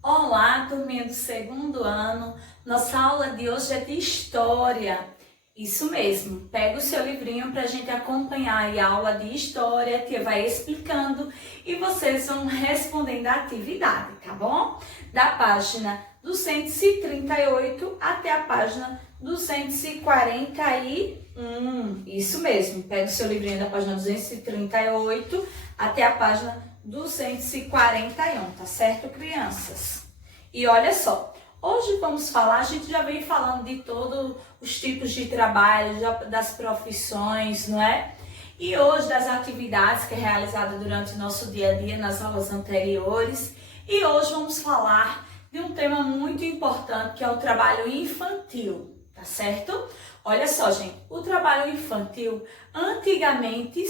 Olá, turminha do segundo ano. Nossa aula de hoje é de História. Isso mesmo, pega o seu livrinho para a gente acompanhar aí a aula de História, a tia vai explicando e vocês vão respondendo a atividade, tá bom? Da página 238 até a página 241. Isso mesmo, pega o seu livrinho da página 238 até a página 241, tá certo, crianças? E olha só, hoje vamos falar, a gente já vem falando de todos os tipos de trabalho, das profissões, não é? E hoje das atividades que é realizada durante o nosso dia a dia nas aulas anteriores. E hoje vamos falar de um tema muito importante que é o trabalho infantil, tá certo? Olha só, gente, o trabalho infantil, antigamente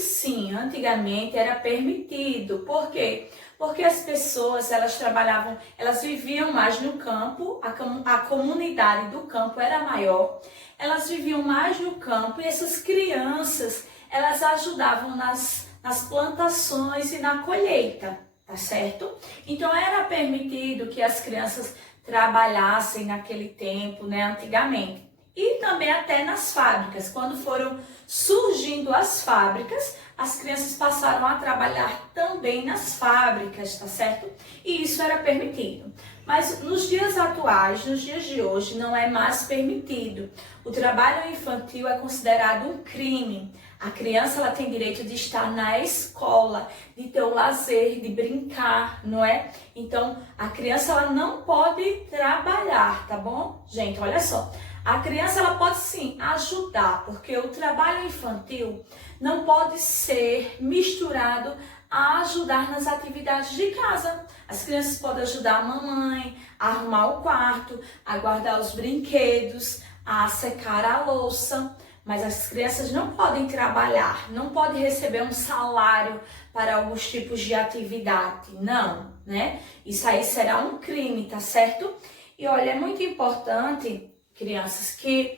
era permitido. Por quê? Porque as pessoas, elas trabalhavam, elas viviam mais no campo, a comunidade do campo era maior, elas viviam mais no campo e essas crianças, elas ajudavam nas plantações e na colheita, tá certo? Então era permitido que as crianças trabalhassem naquele tempo, né, antigamente. E também até nas fábricas, quando foram surgindo as fábricas, as crianças passaram a trabalhar também nas fábricas, tá certo? E isso era permitido. Mas nos dias atuais, nos dias de hoje, não é mais permitido. O trabalho infantil é considerado um crime. A criança, ela tem direito de estar na escola, de ter o lazer, de brincar, não é? Então, a criança, ela não pode trabalhar, tá bom? Gente, olha só. A criança, ela pode sim ajudar, porque o trabalho infantil não pode ser misturado a ajudar nas atividades de casa. As crianças podem ajudar a mamãe a arrumar o quarto, a guardar os brinquedos, a secar a louça, mas as crianças não podem trabalhar, não podem receber um salário para alguns tipos de atividade, não, né? Isso aí será um crime, tá certo? E olha, é muito importante, crianças, que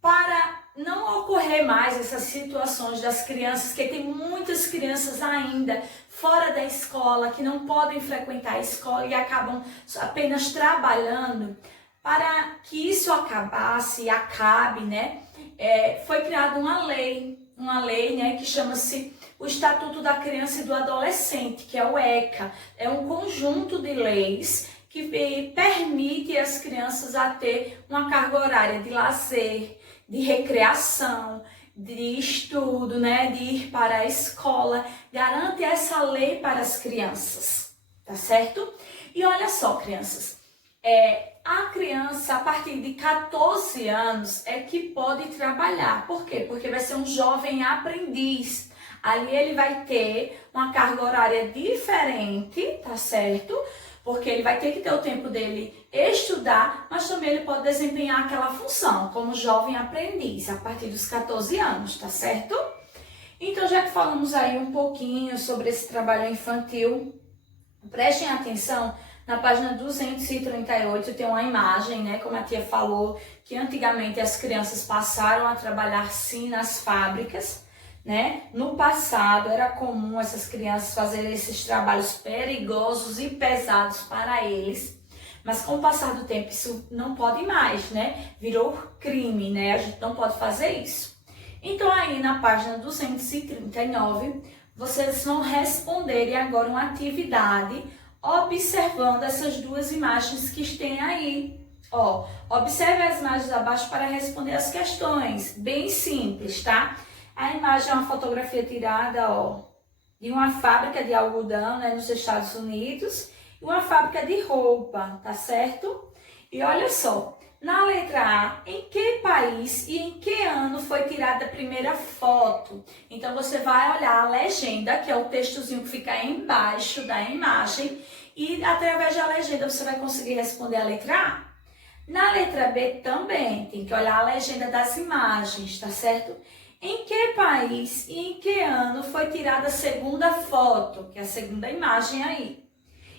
para não ocorrer mais essas situações das crianças, que tem muitas crianças ainda fora da escola, que não podem frequentar a escola e acabam apenas trabalhando, para que isso acabe, né? Foi criada uma lei, né, que chama-se o Estatuto da Criança e do Adolescente, que é o ECA. É um conjunto de leis que permite as crianças a ter uma carga horária de lazer, de recreação, de estudo, né, de ir para a escola. Garante essa lei para as crianças, tá certo? E olha só, crianças, a criança a partir de 14 anos é que pode trabalhar. Por quê? Porque vai ser um jovem aprendiz. Ali ele vai ter uma carga horária diferente, tá certo? Porque ele vai ter que ter o tempo dele estudar, mas também ele pode desempenhar aquela função como jovem aprendiz a partir dos 14 anos, tá certo? Então, já que falamos aí um pouquinho sobre esse trabalho infantil, prestem atenção, na página 238 tem uma imagem, né, como a tia falou, que antigamente as crianças passaram a trabalhar sim nas fábricas, né? No passado era comum essas crianças fazerem esses trabalhos perigosos e pesados para eles, mas com o passar do tempo isso não pode mais, né? Virou crime, né? A gente não pode fazer isso. Então aí na página 239, vocês vão responder agora uma atividade observando essas duas imagens que tem aí. Ó, observe as imagens abaixo para responder as questões, bem simples, tá? A imagem é uma fotografia tirada, ó, de uma fábrica de algodão, né, nos Estados Unidos, e uma fábrica de roupa, tá certo? E olha só, na letra A, em que país e em que ano foi tirada a primeira foto? Então, você vai olhar a legenda, que é o textozinho que fica embaixo da imagem, e através da legenda você vai conseguir responder a letra A. Na letra B também, tem que olhar a legenda das imagens, tá certo? Em que país e em que ano foi tirada a segunda foto, que é a segunda imagem aí?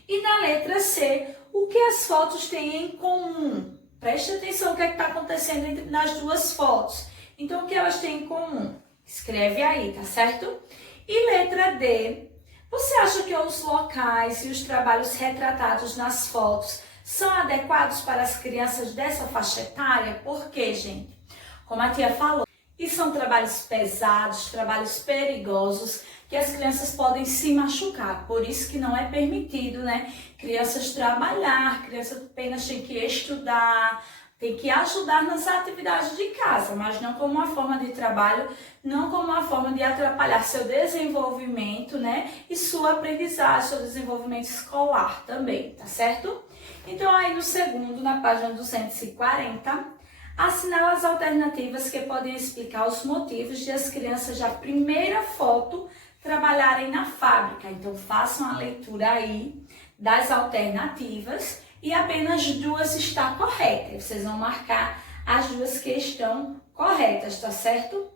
E na letra C, o que as fotos têm em comum? Preste atenção o que está acontecendo nas duas fotos. Então, o que elas têm em comum? Escreve aí, tá certo? E letra D, Você acha que os locais e os trabalhos retratados nas fotos são adequados para as crianças dessa faixa etária? Por quê, gente? Como a tia falou, e são trabalhos pesados, trabalhos perigosos, que as crianças podem se machucar. Por isso que não é permitido, né? Crianças trabalhar, criança apenas tem que estudar, tem que ajudar nas atividades de casa, mas não como uma forma de trabalho, não como uma forma de atrapalhar seu desenvolvimento, né? E sua aprendizagem, seu desenvolvimento escolar também, tá certo? Então aí no segundo, na página 240, assinala as alternativas que podem explicar os motivos de as crianças da primeira foto trabalharem na fábrica. Então façam a leitura aí das alternativas e apenas duas está correta. Vocês vão marcar as duas que estão corretas, tá certo?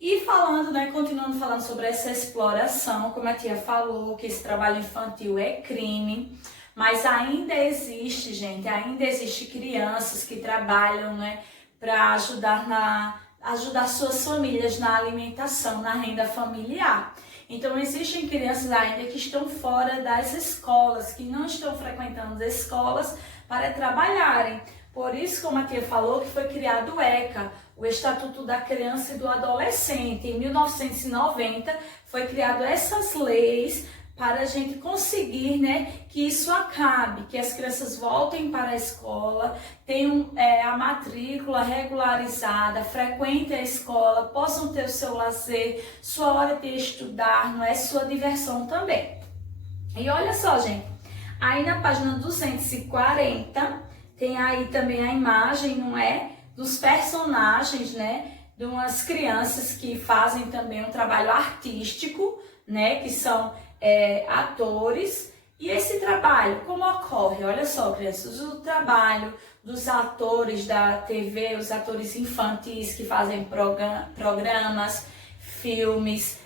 E falando, né, continuando falando sobre essa exploração, como a tia falou, que esse trabalho infantil é crime, mas ainda existe, gente, ainda existe crianças que trabalham, né, para ajudar suas famílias na alimentação, na renda familiar. Então, existem crianças ainda que estão fora das escolas, que não estão frequentando as escolas para trabalharem. Por isso, como a tia falou, que foi criado o ECA, o Estatuto da Criança e do Adolescente. Em 1990, foi criado essas leis para a gente conseguir, né, que isso acabe, que as crianças voltem para a escola, tenham a matrícula regularizada, frequentem a escola, possam ter o seu lazer, sua hora de estudar, não é, sua diversão também. E olha só, gente, aí na página 240 tem aí também a imagem, não é, dos personagens, né, de umas crianças que fazem também um trabalho artístico, né, que são atores. E esse trabalho, como ocorre? Olha só, crianças, o trabalho dos atores da TV, os atores infantis que fazem programas, filmes,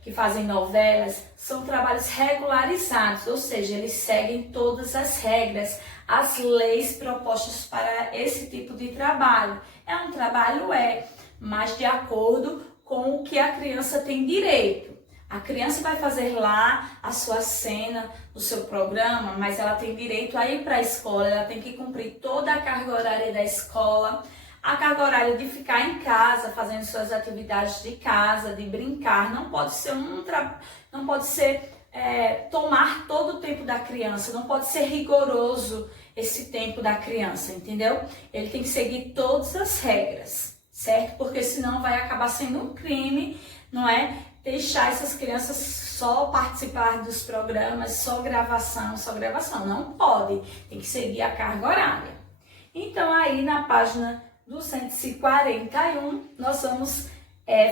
que fazem novelas, são trabalhos regularizados, ou seja, eles seguem todas as regras, as leis propostas para esse tipo de trabalho. É um trabalho, mas de acordo com o que a criança tem direito. A criança vai fazer lá a sua cena, o seu programa, mas ela tem direito a ir para a escola, ela tem que cumprir toda a carga horária da escola, a carga horária de ficar em casa, fazendo suas atividades de casa, de brincar. Não pode ser tomar todo o tempo da criança, não pode ser rigoroso esse tempo da criança, entendeu? Ele tem que seguir todas as regras, certo? Porque senão vai acabar sendo um crime, não é? Deixar essas crianças só participar dos programas, só gravação, não pode, tem que seguir a carga horária. Então aí na página 241 nós vamos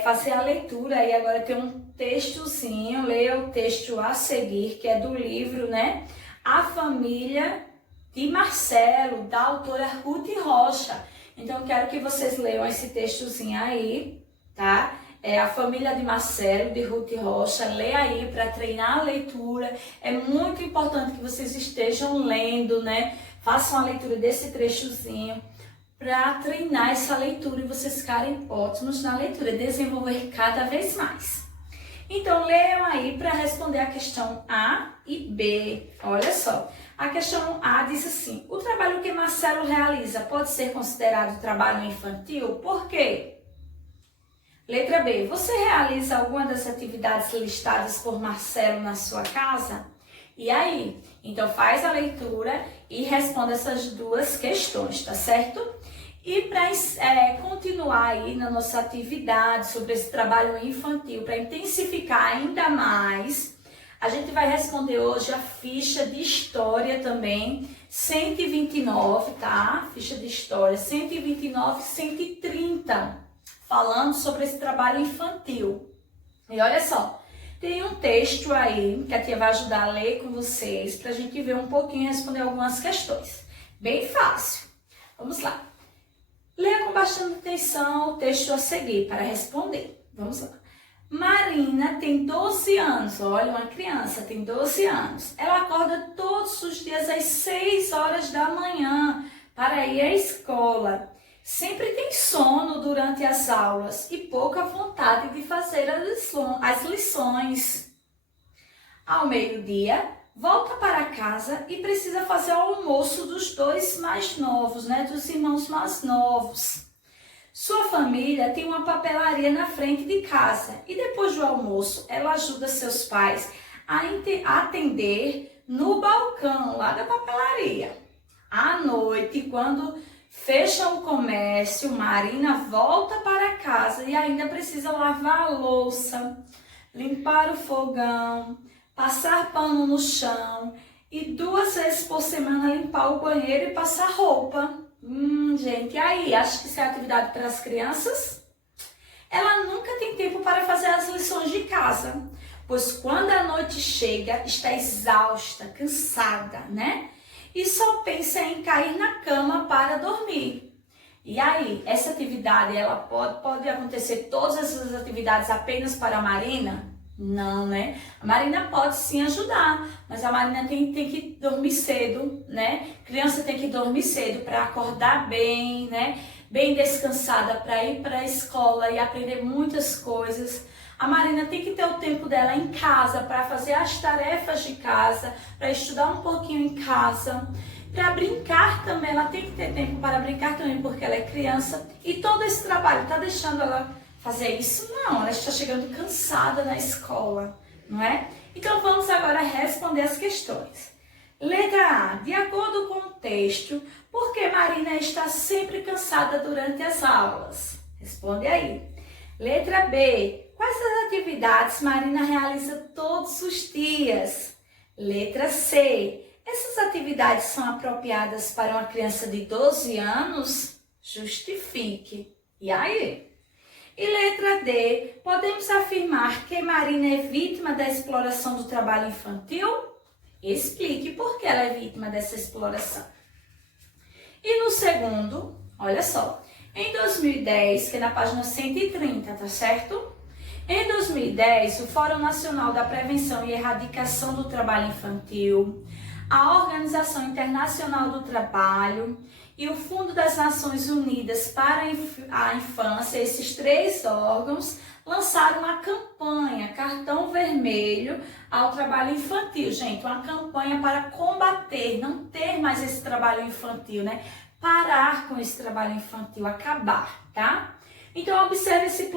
fazer a leitura, e agora tem um textozinho, leia o texto a seguir, que é do livro, né, A Família de Marcelo, da autora Ruth Rocha. Então eu quero que vocês leiam esse textozinho aí, tá? A Família de Marcelo, de Ruth Rocha. Leia aí para treinar a leitura. É muito importante que vocês estejam lendo, né? Façam a leitura desse trechozinho para treinar essa leitura e vocês ficarem ótimos na leitura, desenvolver cada vez mais. Então, leiam aí para responder a questão A e B. Olha só, a questão A diz assim: o trabalho que Marcelo realiza pode ser considerado trabalho infantil? Por quê? Letra B. Você realiza alguma das atividades listadas por Marcelo na sua casa? E aí? Então faz a leitura e responda essas duas questões, tá certo? E para continuar aí na nossa atividade sobre esse trabalho infantil, para intensificar ainda mais, a gente vai responder hoje a ficha de história também, 129, tá? Ficha de história, 129 e 130. Falando sobre esse trabalho infantil. E olha só, tem um texto aí que a tia vai ajudar a ler com vocês para a gente ver um pouquinho e responder algumas questões. Bem fácil. Vamos lá. Leia com bastante atenção o texto a seguir para responder. Vamos lá. Marina tem 12 anos. Olha, uma criança tem 12 anos. Ela acorda todos os dias às 6 horas da manhã para ir à escola. Sempre tem sono durante as aulas e pouca vontade de fazer as lições. Ao meio-dia, volta para casa e precisa fazer o almoço dos dois mais novos, né? Dos irmãos mais novos. Sua família tem uma papelaria na frente de casa e depois do almoço ela ajuda seus pais a atender no balcão lá da papelaria. À noite, quando fecha o comércio, Marina volta para casa e ainda precisa lavar a louça, limpar o fogão, passar pano no chão e 2 vezes por semana limpar o banheiro e passar roupa. Gente, e aí? Acho que isso é atividade para as crianças? Ela nunca tem tempo para fazer as lições de casa, pois quando a noite chega, está exausta, cansada, né? E só pensa em cair na cama para dormir. E aí, essa atividade, ela pode acontecer todas essas atividades apenas para a Marina? Não, né? A Marina pode sim ajudar, mas a Marina tem que dormir cedo, né? Criança tem que dormir cedo para acordar bem, né? Bem descansada para ir para a escola e aprender muitas coisas. A Marina tem que ter o tempo dela em casa para fazer as tarefas de casa, para estudar um pouquinho em casa, para brincar também. Ela tem que ter tempo para brincar também, porque ela é criança. E todo esse trabalho está deixando ela fazer isso? Não, ela está chegando cansada na escola, não é? Então vamos agora responder as questões. Letra A. De acordo com o texto, por que Marina está sempre cansada durante as aulas? Responde aí. Letra B. Quais as atividades Marina realiza todos os dias? Letra C. Essas atividades são apropriadas para uma criança de 12 anos? Justifique. E aí? E letra D, podemos afirmar que Marina é vítima da exploração do trabalho infantil? Explique por que ela é vítima dessa exploração. E no segundo, olha só, em 2010, que é na página 130, tá certo? Em 2010, o Fórum Nacional da Prevenção e Erradicação do Trabalho Infantil, a Organização Internacional do Trabalho e o Fundo das Nações Unidas para a Infância, esses 3 órgãos, lançaram uma campanha Cartão Vermelho ao Trabalho Infantil. Gente, uma campanha para combater, não ter mais esse trabalho infantil, né? Parar com esse trabalho infantil, acabar, tá? Então, observe esse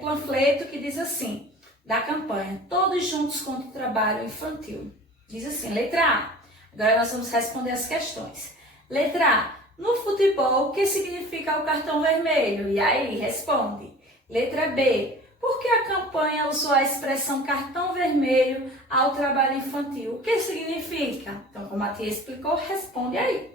panfleto que diz assim, da campanha, Todos Juntos contra o Trabalho Infantil. Diz assim, letra A. Agora nós vamos responder as questões. Letra A. No futebol, o que significa o cartão vermelho? E aí, responde. Letra B. Por que a campanha usou a expressão cartão vermelho ao trabalho infantil? O que significa? Então, como a tia explicou, responde aí.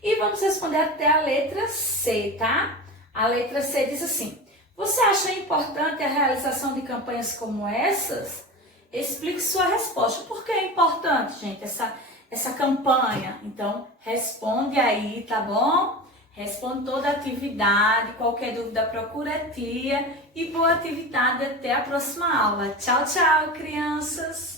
E vamos responder até a letra C, tá? A letra C diz assim, você acha importante a realização de campanhas como essas? Explique sua resposta. Por que é importante, gente, essa campanha? Então, responde aí, tá bom? Responde toda a atividade, qualquer dúvida procura a tia e boa atividade até a próxima aula. Tchau, tchau, crianças!